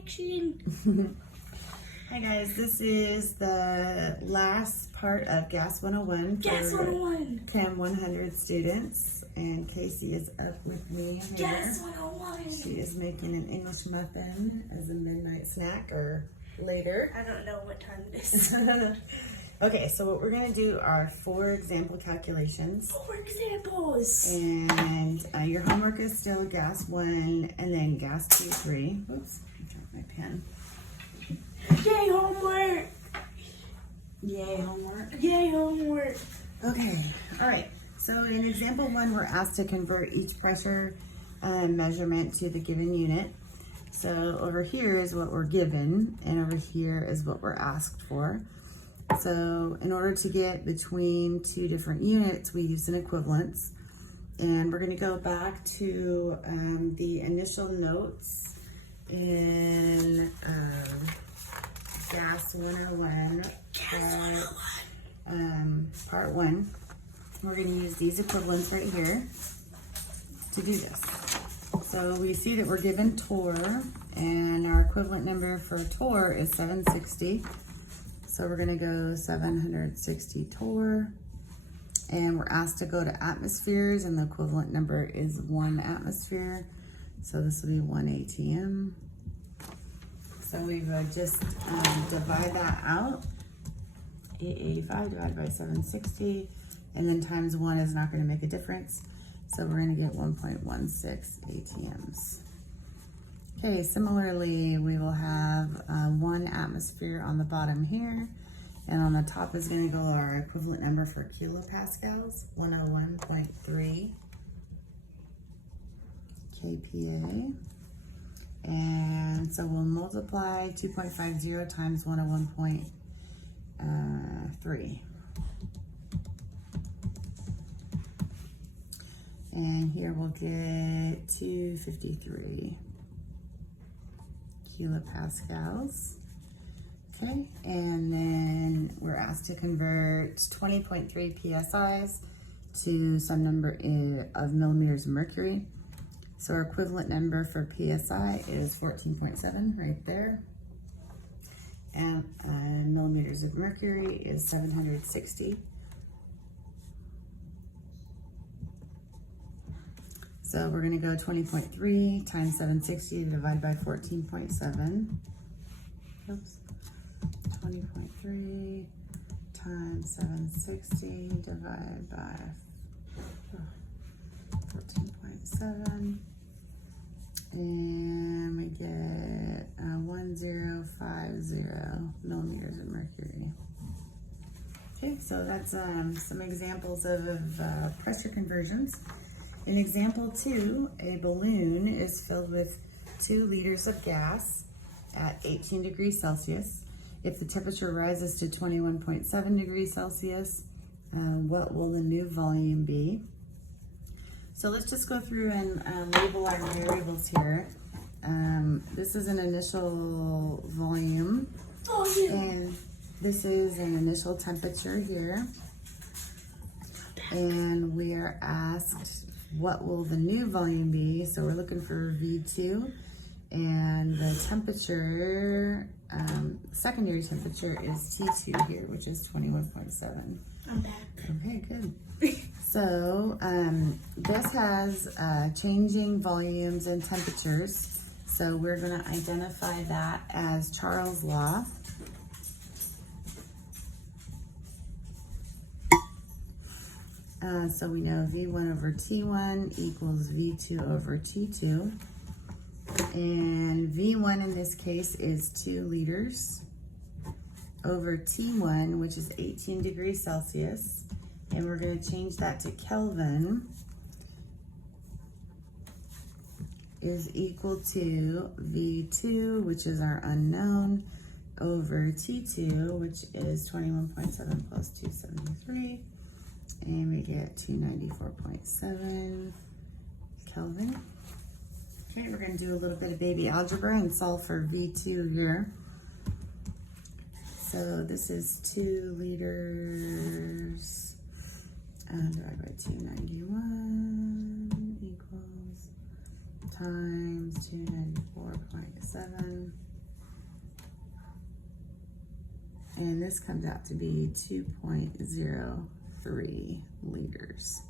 connection. Hi guys, this is the last part of Gas 101 for Gas 101. Chem100 students, and Casey is up with me here. Gas 101. She is making an English muffin as a midnight snack or later. I don't know what time it is. Okay, so what we're going to do are 4 example calculations. 4 examples. And your homework is still Gas 1 and then Gas 2, 3. Oops, I dropped my pen. Yay, homework. Yay, homework. Yay, homework. Okay, all right. So in example 1, we're asked to convert each pressure measurement to the given unit. So over here is what we're given, and over here is what we're asked for. So in order to get between 2 different units, we use an equivalence. And we're going to go back to the initial notes in Gas 101, part 1. We're going to use these equivalents right here to do this. So we see that we're given torr, and our equivalent number for torr is 760. So we're going to go 760 torr, and we're asked to go to atmospheres, and the equivalent number is 1 atmosphere. So this will be 1 ATM. So we would just divide that out. 885 divided by 760, and then times 1 is not going to make a difference. So we're going to get 1.16 ATMs. Okay, similarly, we will have 1 atmosphere on the bottom here, and on the top is going to go our equivalent number for kilopascals, 101.3 kPa. And so we'll multiply 2.50 times 101.3. And here we'll get 253 kilopascals. Okay, and then we're asked to convert 20.3 psi's to some number of millimeters of mercury. So our equivalent number for psi is 14.7 right there. And millimeters of mercury is 760. So we're going to go 20.3 times 760 divided by 14.7. Oops. 20.3 times 760 divided by 14.7. And we get 1050 millimeters of mercury. Okay, so that's some examples of pressure conversions. In example 2, a balloon is filled with 2 liters of gas at 18 degrees Celsius. If the temperature rises to 21.7 degrees Celsius, what will the new volume be? So let's just go through and label our variables here. This is an initial volume, and this is an initial temperature here. And we are asked, what will the new volume be? So we're looking for V2, and the temperature, secondary temperature is T2 here, which is 21.7. I'm back. Okay, good. So this has changing volumes and temperatures. So we're going to identify that as Charles' law. So we know V1 over T1 equals V2 over T2. And V1 in this case is 2 liters over T1, which is 18 degrees Celsius. And we're going to change that to Kelvin, is equal to V2, which is our unknown, over T2, which is 21.7 plus 273. And we get 294.7 Kelvin. Okay, we're going to do a little bit of baby algebra and solve for V2 here. So this is 2 liters divided by 291 equals times 294.7. And this comes out to be 2.03 liters.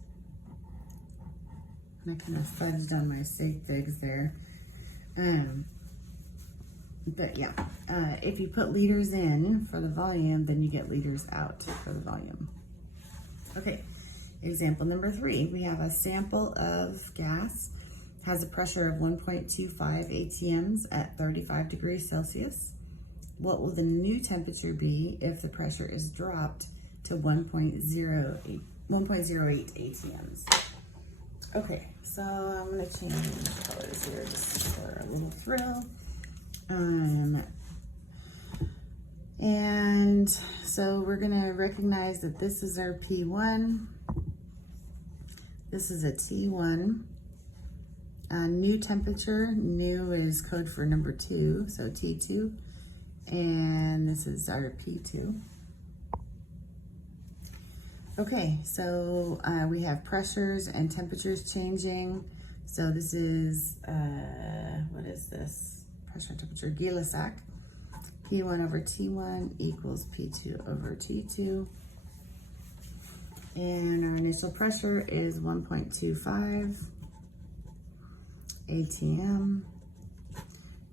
And I kind of fudged on my sig figs there. But yeah, if you put liters in for the volume, then you get liters out for the volume. Okay, example number 3. We have a sample of gas, has a pressure of 1.25 atms at 35 degrees Celsius. What will the new temperature be if the pressure is dropped to 1.08 atms? Okay, so I'm gonna change colors here just for a little thrill. And so we're gonna recognize that this is our P1. This is a T1. New temperature, new is code for number 2, so T2. And this is our P2. Okay, so we have pressures and temperatures changing. So this is, what is this? Pressure and temperature, Gay-Lussac. P1 over T1 equals P2 over T2. And our initial pressure is 1.25 atm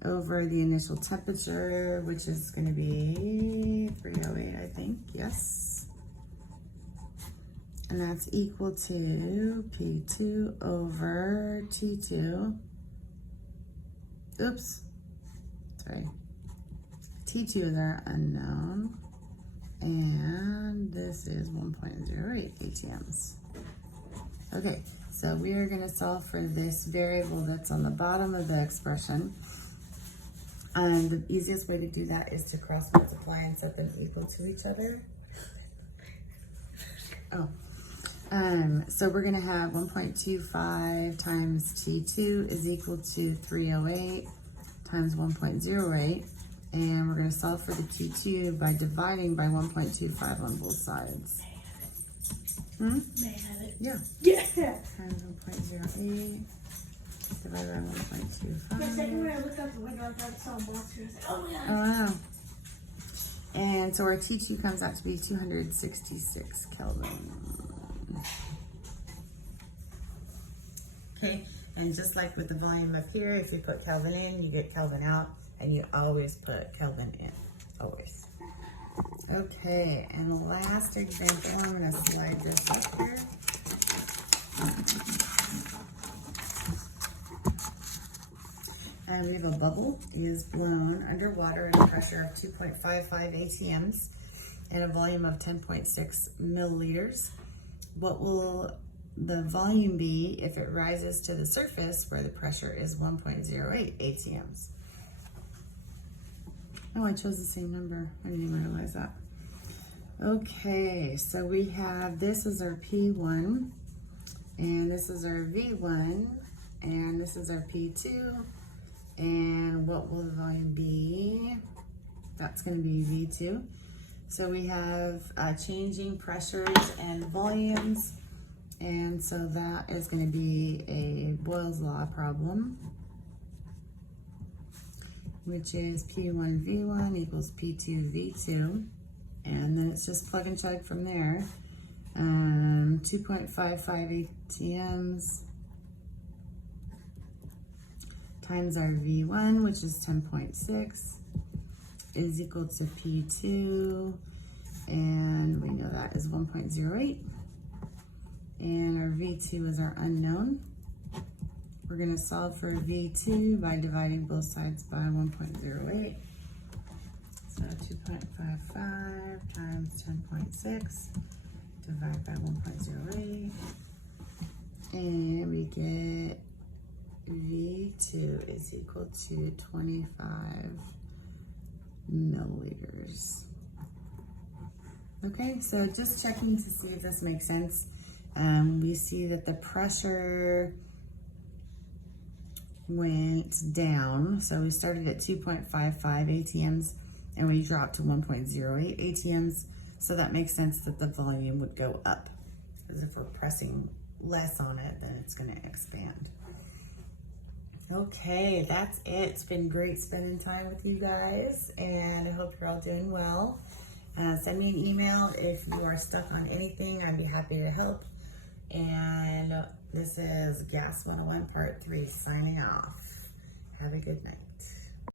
over the initial temperature, which is going to be 308, I think. Yes. And that's equal to P2 over T2. Oops. Sorry. T2 is our unknown. And this is 1.08 atms. Okay, so we are going to solve for this variable that's on the bottom of the expression. And the easiest way to do that is to cross multiply and set them equal to each other. So we're going to have 1.25 times T2 is equal to 308 times 1.08. And we're going to solve for the T2 by dividing by 1.25 on both sides. May I have it? Yeah. Yeah. Times 1.08 divided by 1.25. The second when I looked out the window, I thought I saw a monster. I was like, oh my god. Oh, wow. And so our T2 comes out to be 266 Kelvin. Okay, and just like with the volume up here, if you put Kelvin in, you get Kelvin out, and you always put Kelvin in, always. Okay, and the last example, I'm gonna slide this up here. And we have a bubble. It is blown underwater at a pressure of 2.55 atms and a volume of 10.6 milliliters. What will the volume be if it rises to the surface where the pressure is 1.08 atms? Oh, I chose the same number. I didn't even realize that. Okay, so we have, this is our P1, and this is our V1, and this is our P2, and what will the volume be? That's going to be V2. So we have changing pressures and volumes, and so that is going to be a Boyle's Law problem, which is P1 V1 equals P2 V2, and then it's just plug and chug from there. 2.55 atms times our V1, which is 10.6, is equal to P2, and we know that is 1.08, and our V2 is our unknown. We're going to solve for V2 by dividing both sides by 1.08. So 2.55 times 10.6 divided by 1.08. And we get V2 is equal to 25 milliliters. Okay, so just checking to see if this makes sense. We see that the pressure went down. So we started at 2.55 atms and we dropped to 1.08 atms. So that makes sense that the volume would go up, because if we're pressing less on it, then it's going to expand. Okay, that's it. It's been great spending time with you guys, and I hope you're all doing well. Send me an email if you are stuck on anything. I'd be happy to help. And this is Gas 101 Part 3 signing off. Have a good night.